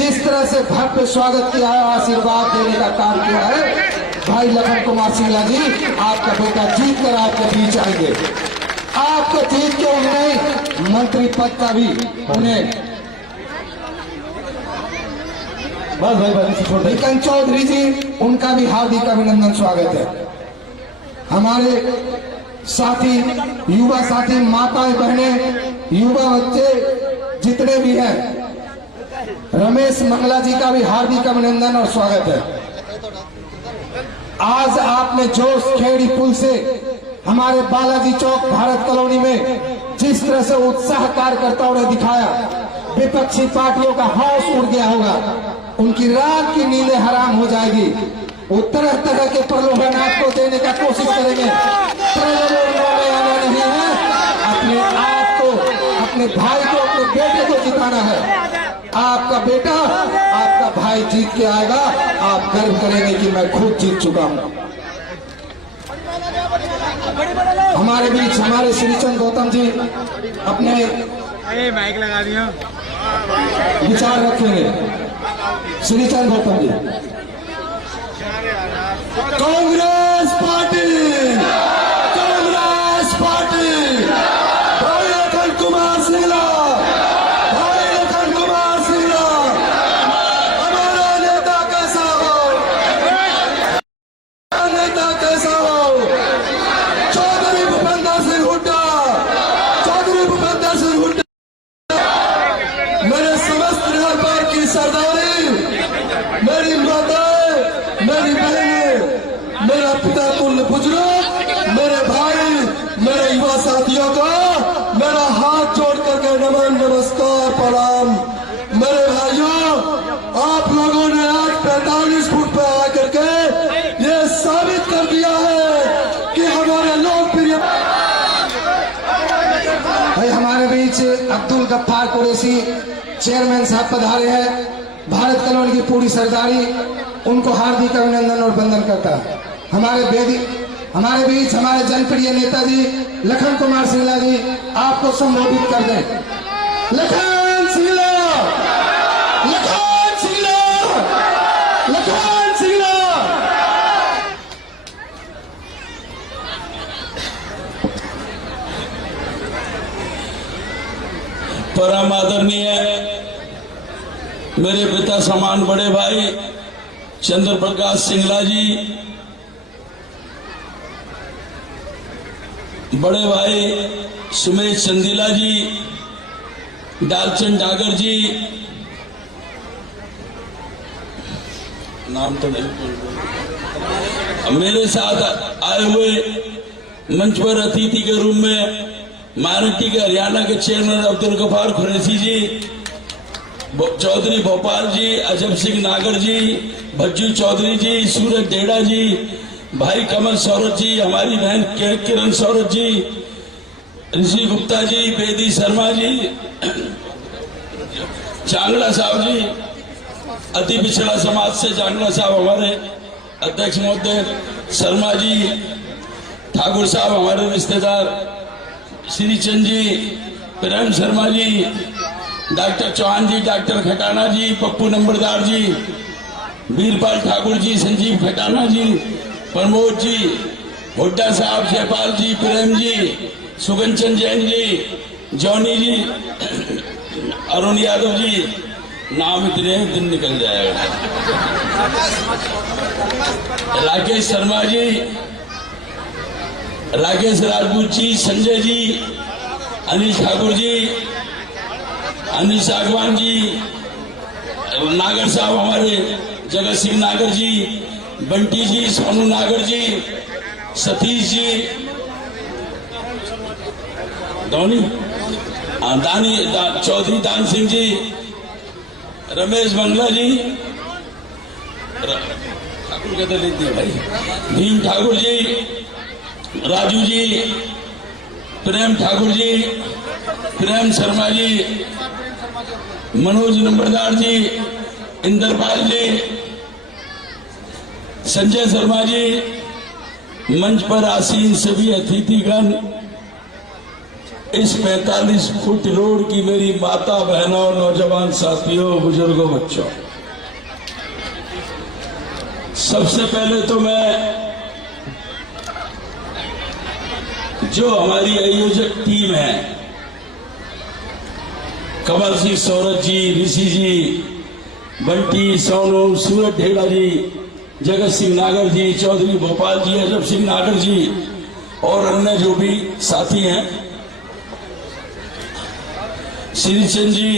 जिस तरह से भव्य स्वागत किया है, आशीर्वाद देने का काम किया है, भाई लखन कुमार सिंगला जी, आपका बेटा जीत कर आपके बीच आएंगे। आपको जीत के उन्हें मंत्री पद का भी उन्हें निकन चौधरी जी, उनका भी हार्दिक अभिनंदन स्वागत है। हमारे साथी, युवा साथी, माताएं, बहनें, युवा बच्चे जितने भी हैं, रमेश मंगला जी का भी हार्दिक अभिनंदन और स्वागत है। आज आपने जोश खेड़ी पुल से हमारे बालाजी चौक भारत कॉलोनी में जिस तरह से उत्साह कार्यकर्ताओं ने दिखाया, विपक्षी पार्टियों का हौस उड़ गया होगा, उनकी रात की नींदें हराम हो जाएगी। वो तरह तरह के प्रलोभन आपको देने का कोशिश करेंगे, प्रलोभन में आना नहीं है। अपने आप को, अपने भाई को, अपने बेटे को जिताना है। आपका बेटा, आपका भाई जीत के आएगा, आप गर्व करेंगे कि मैं खुद जीत चुका हूं। हमारे बीच हमारे श्रीचंद गौतम जी अपने माइक लगा दिया विचार रखेंगे। श्रीचंद गौतम जी। कांग्रेस पार्टी, कांग्रेस पार्टी, भाई लखन कुमार सिंगला, भाई लखन कुमार सिंगला, हमारा नेता कैसा हो, नेता कैसा हो, चौधरी भूपेंद्र सिंह हुड्डा, चौधरी भूपेंद्र सिंह हुड्डा, मेरे समस्त बिहार पार की सरदारी, मेरी माताएं, मेरी बहनें, मेरा पिता तुल्य बुजुर्ग, मेरे भाई, मेरे युवा साथियों को मेरा हाथ जोड़ करके नमन, नमस्कार, प्रणाम। मेरे भाइयों, आप लोगों ने आज 45 फुट पे आकर के ये साबित कर दिया है कि हमारे लोकप्रिय भाई, हमारे बीच अब्दुल गफ्फार कुरैशी चेयरमैन साहब पधारे हैं। भारत कॉलोनी की पूरी सरदारी उनको हार्दिक अभिनंदन और वंदन करता है। हमारे बीच हमारे जनप्रिय नेताजी लखन कुमार सिंगला जी आपको संबोधित कर दें। लखन सिंगला, लखन सिंगला, लखन सिंगला। परम आदरणीय मेरे पिता समान बड़े भाई चंद्र प्रकाश सिंगला जी, बड़े भाई सुमेश चंदीला जी, डालचंद डागर जी, नाम तो नहीं, मेरे साथ आए हुए मंच पर अतिथि के रूप में माइनॉरिटी के हरियाणा के चेयरमैन अब्दुल गफ्फार कुरैशी जी, चौधरी भोपाल जी, अजब सिंह नागर जी, भज्जू चौधरी जी, सूरज डेढ़ा जी, भाई कमल सौरभ जी, हमारी बहन किरण सौरभ जी, ऋषि गुप्ता जी, बेदी शर्मा जी, चांगला साहब जी, अति पिछड़ा समाज से चांगला साहब हमारे अध्यक्ष महोदय, शर्मा जी, ठाकुर साहब हमारे रिश्तेदार, श्रीचंद जी, प्रेम शर्मा जी, डॉक्टर चौहान जी, डॉक्टर खटाना जी, पप्पू नंबरदार जी, वीरपाल ठाकुर जी, संजीव खटाना जी, प्रमोद जी, हुड्डा साहब, जयपाल जी, प्रेम जी, सुगंचन जैन जी, जॉनी जी, अरुण यादव जी, नाम इतने दिन निकल जाएगा, राकेश शर्मा जी, राकेश राजपूत जी, संजय जी, अनिल ठाकुर जी, अनिल सागवान जी, नागर साहब हमारे जगत सिंह नागर जी, बंटी जी, सोनू नागर जी, सतीश जी, चौधरी दान सिंह जी, रमेश मंगला जी, ठाकुर कहते लिख दिया भाई, भीम ठाकुर जी, राजू जी, प्रेम ठाकुर जी, प्रेम शर्मा जी, मनोज नंबरदार जी, इंद्रपाल जी, संजय शर्मा जी, मंच पर आसीन सभी अतिथिगण, इस 45 फुट रोड की मेरी माता बहनों, नौजवान साथियों, बुजुर्गों, बच्चों, सबसे पहले तो मैं जो हमारी आयोजक टीम है, कमल सिंह सौरभ जी, ऋषि जी, बंटी, सोनू, सूरज ढेला जी, जगत सिंह नागर जी, चौधरी भोपाल जी, अजब सिंह नागर जी और अन्य जो भी साथी हैं, श्री चंद जी,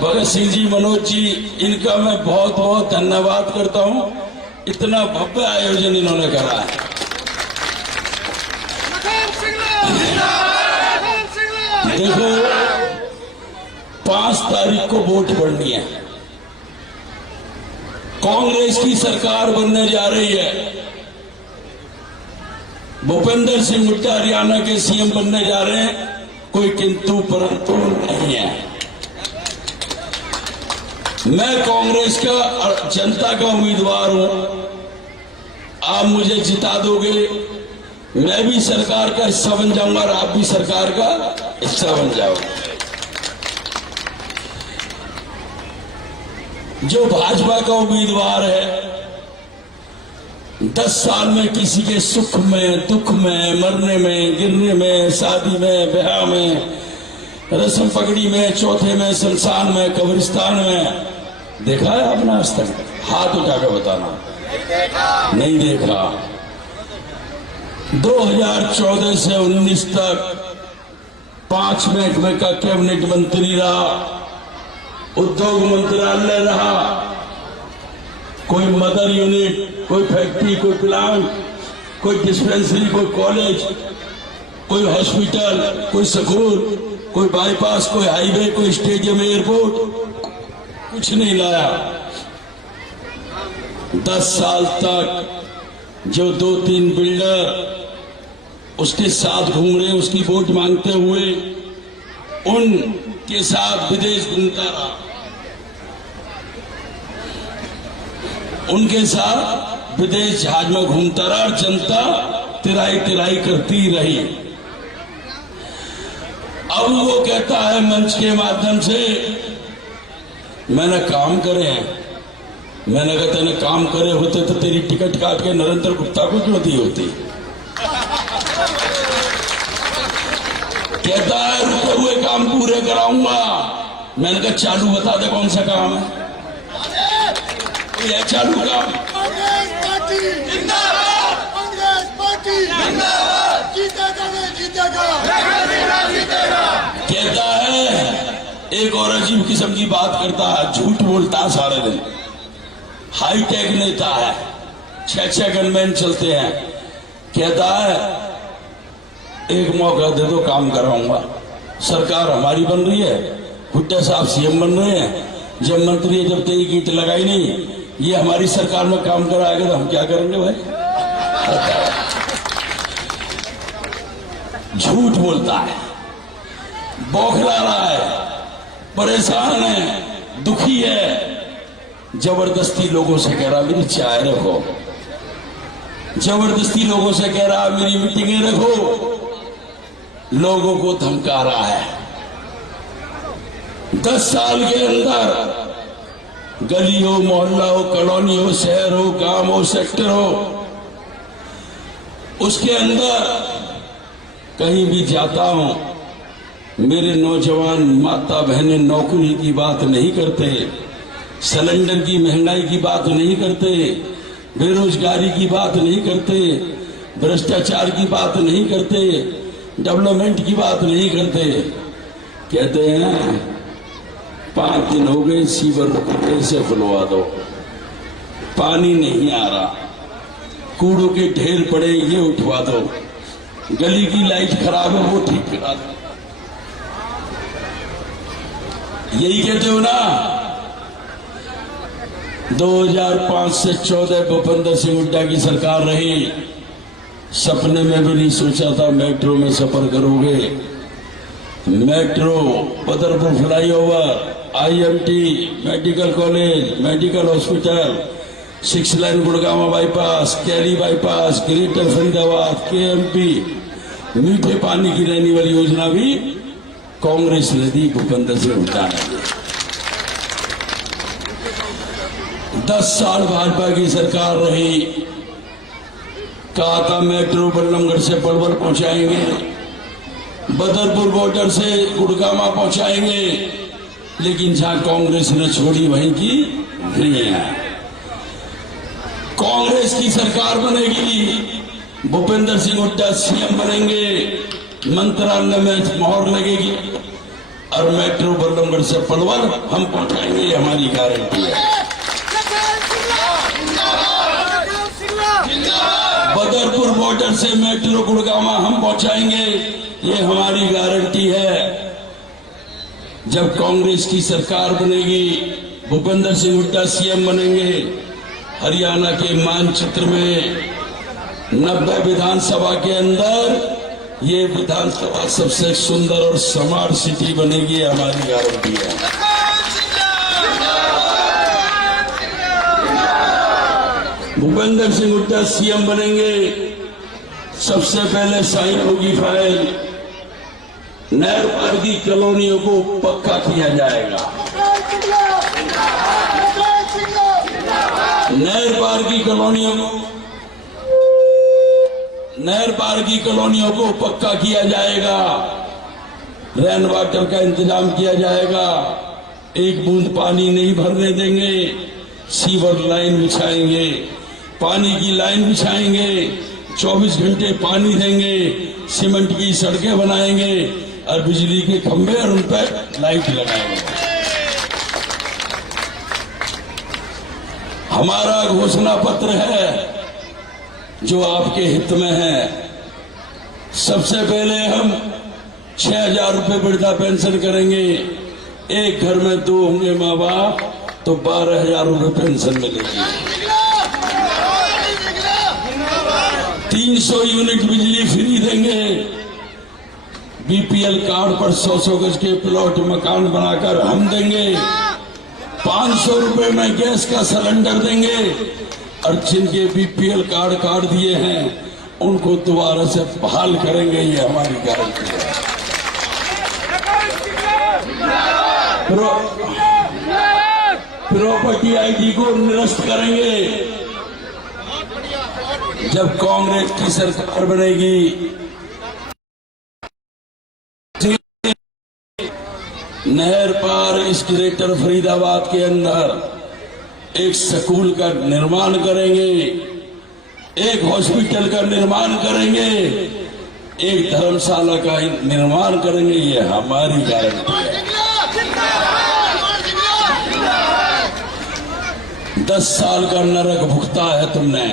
भगत सिंह जी, मनोज जी, इनका मैं बहुत बहुत धन्यवाद करता हूं। इतना भव्य आयोजन इन्होंने करा है। देखो, 5 तारीख को वोट पड़नी है। कांग्रेस की सरकार बनने जा रही है। भूपेंद्र सिंह हुड्डा हरियाणा के सीएम बनने जा रहे हैं। कोई किंतु परंतु नहीं है। मैं कांग्रेस का, जनता का उम्मीदवार हूं। आप मुझे जिता दोगे, मैं भी सरकार का हिस्सा बन जाऊंगा और आप भी सरकार का हिस्सा बन जाओगे। जो भाजपा का उम्मीदवार है, 10 साल में किसी के सुख में, दुख में, मरने में, गिरने में, शादी में, ब्याह में, रस्म पगड़ी में, चौथे में, शमशान में, कब्रिस्तान में देखा है आपने आज तक? हाथ उठाकर बताना। नहीं देखा। 2014 से 19 तक 5 महकमे का कैबिनेट मंत्री रहा, उद्योग मंत्रालय रहा, कोई मदर यूनिट, कोई फैक्ट्री, कोई प्लांट, कोई डिस्पेंसरी, कोई कॉलेज, कोई हॉस्पिटल, कोई स्कूल, कोई बाईपास, कोई हाईवे, कोई स्टेडियम, एयरपोर्ट, कुछ नहीं लाया। 10 साल तक जो 2-3 बिल्डर उसके साथ घूम रहे, उसकी वोट मांगते हुए उनके साथ विदेश घूमता रहा, उनके साथ विदेश जहाज में घूमता रहा और जनता तिराई तिराई करती रही। अब वो कहता है मंच के माध्यम से, मैंने काम करे हैं। मैंने कहा तेने काम करे होते तो तेरी टिकट काट के नरेंद्र गुप्ता को क्यों दी होती? कहता है रुके हुए काम पूरे कराऊंगा। मैंने कहा चालू बता दे कौन सा काम है? ये चालू काम। कांग्रेस पार्टी जिंदाबाद, कांग्रेस पार्टी जिंदाबाद, जीतेगा नहीं जीतेगा। कहता है, एक और अजीब किस्म की बात करता है, झूठ बोलता है सारे दिन। हाईटेक नेता है, 6 गनमैन चलते हैं। कहता है एक मौका दे दो काम कराऊंगा। सरकार हमारी बन रही है, हुड्डा साहब सीएम बन रहे हैं, जब मंत्री है, जब तेरी गीत लगाई नहीं, ये हमारी सरकार में काम कराएगा तो हम क्या करेंगे भाई? झूठ बोलता है, बौखला रहा है, परेशान है, दुखी है, जबरदस्ती लोगों से कह रहा मेरी चाय रखो, जबरदस्ती लोगों से कह रहा मेरी मीटिंगें रखो, लोगों को धमका रहा है। 10 साल के अंदर गली हो, मोहल्ला हो, कॉलोनी हो, शहर हो, गांव हो, सेक्टर हो, उसके अंदर कहीं भी जाता हूं, मेरे नौजवान माता बहनें नौकरी की बात नहीं करते, सिलेंडर की महंगाई की बात नहीं करते, बेरोजगारी की बात नहीं करते, भ्रष्टाचार की बात नहीं करते, डेवलपमेंट की बात नहीं करते। कहते हैं 5 दिन हो गए सीवर कैसे खुलवा दो, पानी नहीं आ रहा, कूड़ों के ढेर पड़े ये उठवा दो, गली की लाइट खराब है वो ठीक करा दो। यही कहते हो ना? 2005 से 14 भूपेंद्र सिंह हुड्डा की सरकार रही। सपने में भी नहीं सोचा था मेट्रो में सफर करोगे। Metro, Badarpur flyover, IMT, medical college, medical hospital, 6 line Gurgaon bypass, Kaili bypass, greater Faridabad, KMP, मीठे पानी की रहने वाली योजना भी कांग्रेस ने दी भूपेंद्र सिंह हुड्डा ने। 10 साल भाजपा की सरकार रही, कहा था मेट्रो बल्लमगढ़ से पलवल पहुंचाएंगे, बदरपुर बॉर्डर से गुड़गामा पहुंचाएंगे, लेकिन जहां कांग्रेस ने छोड़ी वहीं की नहीं है। कांग्रेस की सरकार बनेगी, भूपेंद्र सिंह हुड्डा सीएम बनेंगे, मंत्रालय में मोहर लगेगी और मेट्रो बल्लमगढ़ से पलवल हम पहुंचाएंगे, ये हमारी गारंटी है। बदरपुर बॉर्डर से मेट्रो गुड़गामा हम पहुंचाएंगे, ये हमारी गारंटी है। जब कांग्रेस की सरकार बनेगी, भूपेंद्र सिंह हुड्डा सीएम बनेंगे, हरियाणा के मानचित्र में 90 विधानसभा के अंदर ये विधानसभा सबसे सुंदर और स्मार्ट सिटी बनेगी, हमारी गारंटी है। भूपेंद्र सिंह हुड्डा सीएम बनेंगे, सबसे पहले साइन होगी फाइल, नहर पार की कॉलोनियों को पक्का किया जाएगा। नहर पार की कॉलोनियों को पक्का किया जाएगा, रेन वाटर का इंतजाम किया जाएगा, एक बूंद पानी नहीं भरने देंगे, सीवर लाइन बिछाएंगे, पानी की लाइन बिछाएंगे, 24 घंटे पानी देंगे, सीमेंट की सड़कें बनाएंगे और बिजली के खंभे और उन पर लाइट लगाएंगे। हमारा घोषणा पत्र है जो आपके हित में है। सबसे पहले हम 6,000 रुपए वृद्धा पेंशन करेंगे, एक घर में 2 होंगे माँ बाप तो 12,000 रुपए पेंशन मिलेगी। 300 यूनिट बिजली फ्री देंगे, बीपीएल कार्ड पर 100 गज के प्लॉट मकान बनाकर हम देंगे, 500 रुपए में गैस का सिलेंडर देंगे और जिनके बीपीएल कार्ड काट दिए हैं उनको दोबारा से बहाल करेंगे, ये हमारी गारंटी है। प्रॉपर्टी आईडी को निरस्त करेंगे। जब कांग्रेस की सरकार बनेगी, नहर पार इस ग्रेटर फरीदाबाद के अंदर एक स्कूल का निर्माण करेंगे, एक हॉस्पिटल का निर्माण करेंगे, एक धर्मशाला का निर्माण करेंगे, ये हमारी गारंटी है। 10 साल का नरक भुगता है तुमने।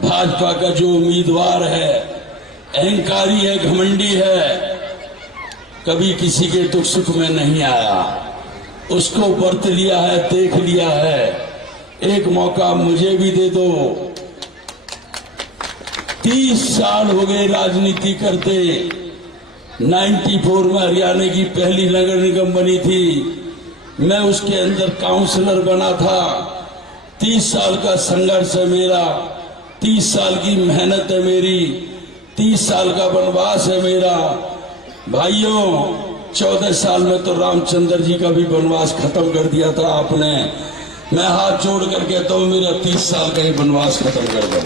भाजपा का जो उम्मीदवार है अहंकारी है, घमंडी है, कभी किसी के दुख सुख में नहीं आया, उसको बरत लिया है, देख लिया है। एक मौका मुझे भी दे दो। 30 साल हो गए राजनीति करते। 94 में हरियाणा की पहली नगर निगम बनी थी, मैं उसके अंदर काउंसलर बना था। 30 साल का संघर्ष है मेरा, 30 साल की मेहनत है मेरी, 30 साल का वनवास है मेरा। भाइयों, 14 साल में तो रामचंद्र जी का भी वनवास खत्म कर दिया था आपने। मैं हाथ जोड़ कर कहता हूं मेरा 30 साल का ही वनवास खत्म कर दो।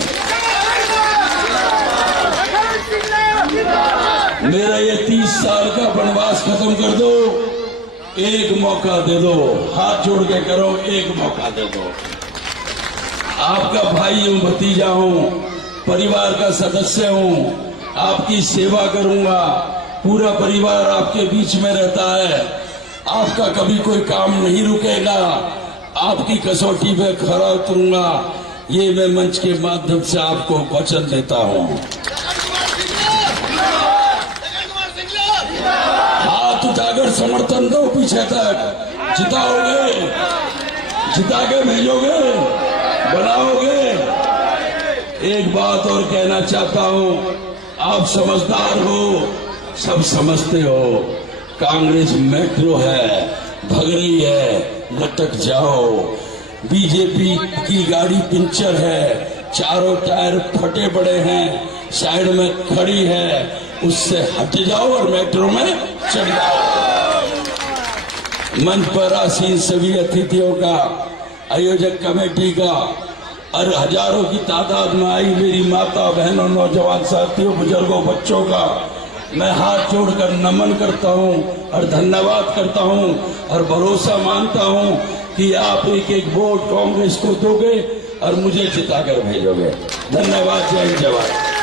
मेरा ये 30 साल का वनवास खत्म कर दो, एक मौका दे दो, हाथ जोड़ के करो, एक मौका दे दो। आपका भाई हूं, भतीजा हूं, परिवार का सदस्य हूं, आपकी सेवा करूंगा। पूरा परिवार आपके बीच में रहता है, आपका कभी कोई काम नहीं रुकेगा, आपकी कसौटी पे खरा उतरूंगा, ये मैं मंच के माध्यम से आपको वचन देता हूं। हाथ उठाकर समर्थन दो पीछे तक। जिताओगे, जिता के भेजोगे, बनाओगे। एक बात और कहना चाहता हूं, आप समझदार हो, सब समझते हो, कांग्रेस मेट्रो है, भग रही है, लटक जाओ। बीजेपी की गाड़ी पंचर है, चारों टायर फटे पड़े हैं, साइड में खड़ी है उससे हट जाओ और मेट्रो में चढ़ जाओ। मंच पर आसीन सभी अतिथियों का, आयोजक कमेटी का और हजारों की तादाद में आई मेरी माता बहनों, नौजवान साथियों, बुजुर्गों, बच्चों का मैं हाथ जोड़कर नमन करता हूं और धन्यवाद करता हूं और भरोसा मानता हूं कि आप एक एक वोट कांग्रेस को दोगे और मुझे जिताकर भेजोगे। धन्यवाद। जय हिंद, जय भारत।